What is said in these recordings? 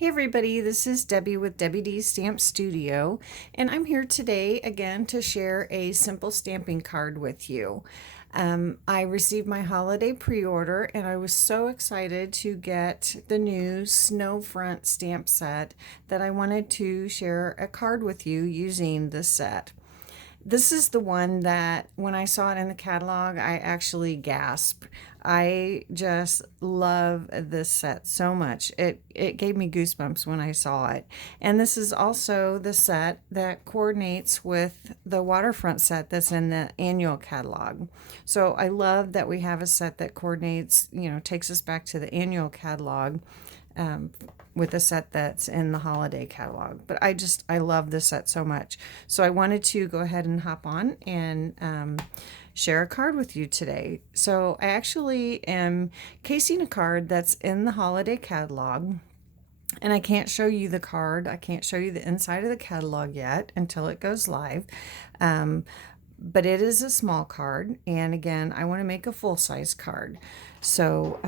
Hey everybody, this is Debbie with Debbie D Stamp Studio, and I'm here today again to share a simple stamping card with you. I received my holiday pre-order and I was so excited to get the new snow front stamp set that I wanted to share a card with you using this set. This is the one that when I saw it in the catalog, I actually gasped. I just love this set so much. It gave me goosebumps when I saw it. And this is also the set that coordinates with the waterfront set that's in the annual catalog. So I love that we have a set that coordinates, takes us back to the annual catalog. With a set that's in the holiday catalog. But I love this set so much. So I wanted to go ahead and hop on and share a card with you today. So I actually am casing a card that's in the holiday catalog. And I can't show you the card. I can't show you the inside of the catalog yet until it goes live. But it is a small card. And again, I want to make a full-size card. So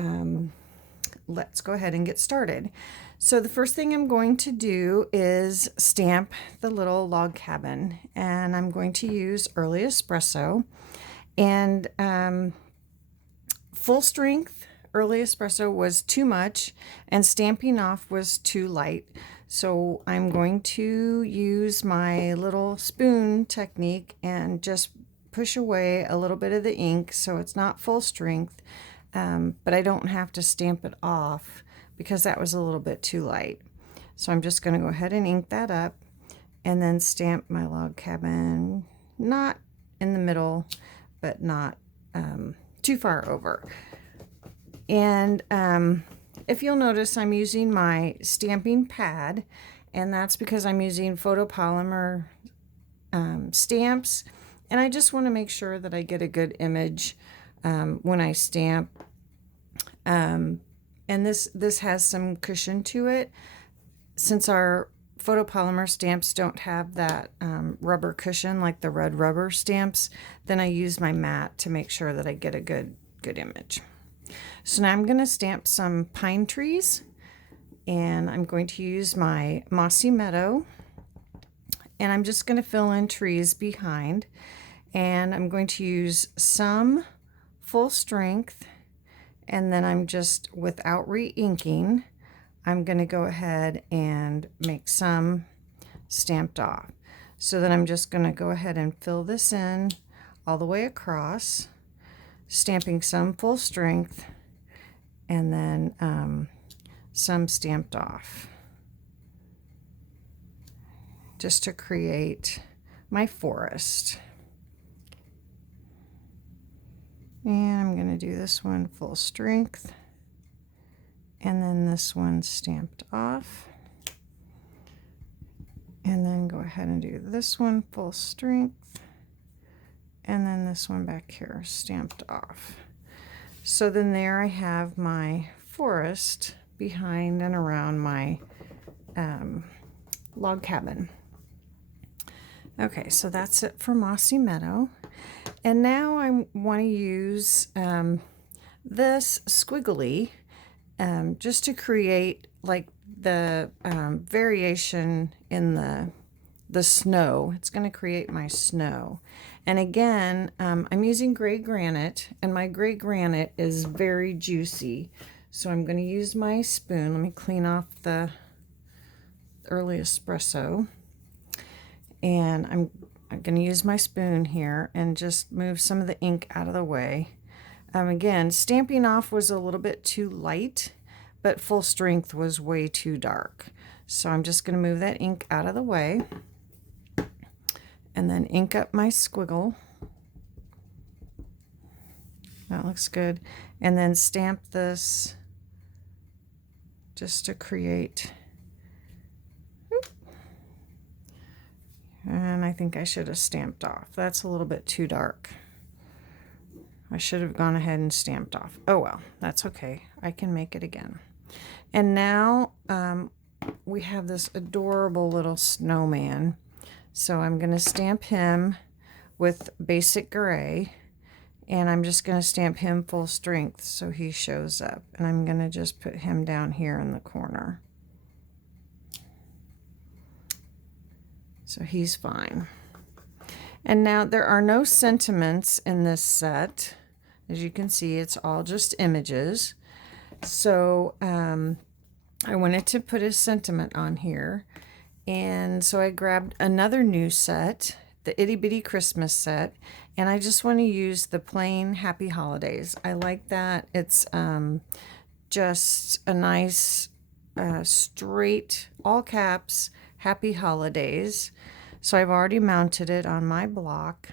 let's go ahead and get started. So the first thing I'm going to do is stamp the little log cabin, and I'm going to use Early Espresso, and full strength Early Espresso was too much and Stampin' Off was too light. So I'm going to use my little spoon technique and just push away a little bit of the ink so it's not full strength. But I don't have to stamp it off because that was a little bit too light. So I'm just going to go ahead and ink that up and then stamp my log cabin, not in the middle, but not too far over. And if you'll notice, I'm using my stamping pad, and that's because I'm using photopolymer stamps, and I just want to make sure that I get a good image when I stamp. And this has some cushion to it. Since our photopolymer stamps don't have that rubber cushion like the red rubber stamps, then I use my mat to make sure that I get a good image. So now I'm going to stamp some pine trees, and I'm going to use my mossy meadow, and I'm just going to fill in trees behind, and I'm going to use some full strength. And then I'm just, without re-inking, I'm going to go ahead and make some stamped off. So then I'm just going to go ahead and fill this in all the way across, stamping some full strength, and then some stamped off, just to create my forest. And I'm going to do this one full strength, and then this one stamped off, and then go ahead and do this one full strength, and then this one back here stamped off. So then there I have my forest behind and around my log cabin. Okay, so that's it for Mossy Meadow. And now I want to use this squiggly just to create like the variation in the snow. It's going to create my snow. And again, I'm using gray granite, and my gray granite is very juicy. So I'm going to use my spoon. Let me clean off the Early Espresso. And I'm going to use my spoon here and just move some of the ink out of the way. Again, Stampin' Off was a little bit too light, but full strength was way too dark. So I'm just going to move that ink out of the way and then ink up my squiggle. That looks good. And then stamp this just to create. And I think I should have stamped off. That's a little bit too dark. I should have gone ahead and stamped off. Oh well, that's okay. I can make it again. And now we have this adorable little snowman. So I'm going to stamp him with basic gray. And I'm just going to stamp him full strength so he shows up. And I'm going to just put him down here in the corner. So he's fine. And now there are no sentiments in this set. As you can see, it's all just images. So I wanted to put a sentiment on here. And so I grabbed another new set, the Itty Bitty Christmas set, and I just want to use the plain Happy Holidays. I like that. It's just a nice straight, all caps, Happy Holidays. So I've already mounted it on my block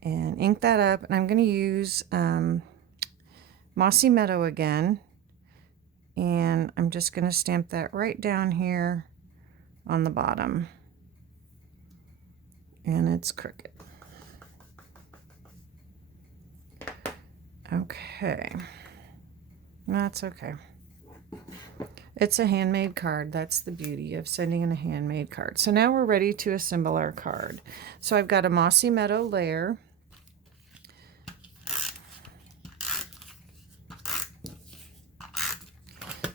and inked that up, and I'm going to use Mossy Meadow again, and I'm just going to stamp that right down here on the bottom, and it's crooked. Okay, that's okay. It's a handmade card. That's the beauty of sending in a handmade card. So now we're ready to assemble our card. So I've got a Mossy Meadow layer.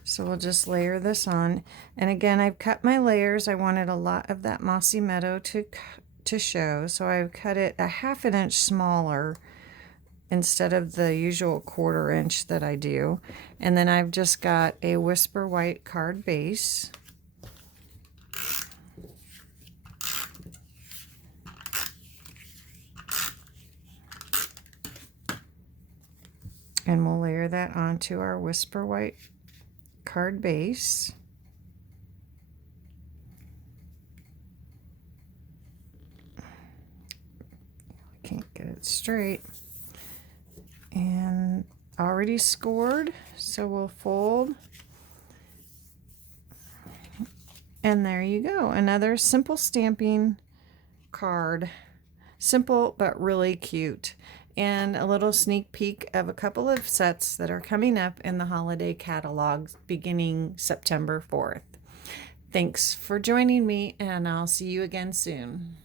So we'll just layer this on. And again, I've cut my layers. I wanted a lot of that Mossy Meadow to show. So I've cut it a 1/2 inch smaller instead of the usual 1/4 inch that I do. And then I've just got a Whisper White card base. And we'll layer that onto our Whisper White card base. Can't get it straight. And already scored, so we'll fold. And there you go, another simple stamping card. Simple but really cute. And a little sneak peek of a couple of sets that are coming up in the holiday catalog beginning September 4th. Thanks for joining me, and I'll see you again soon.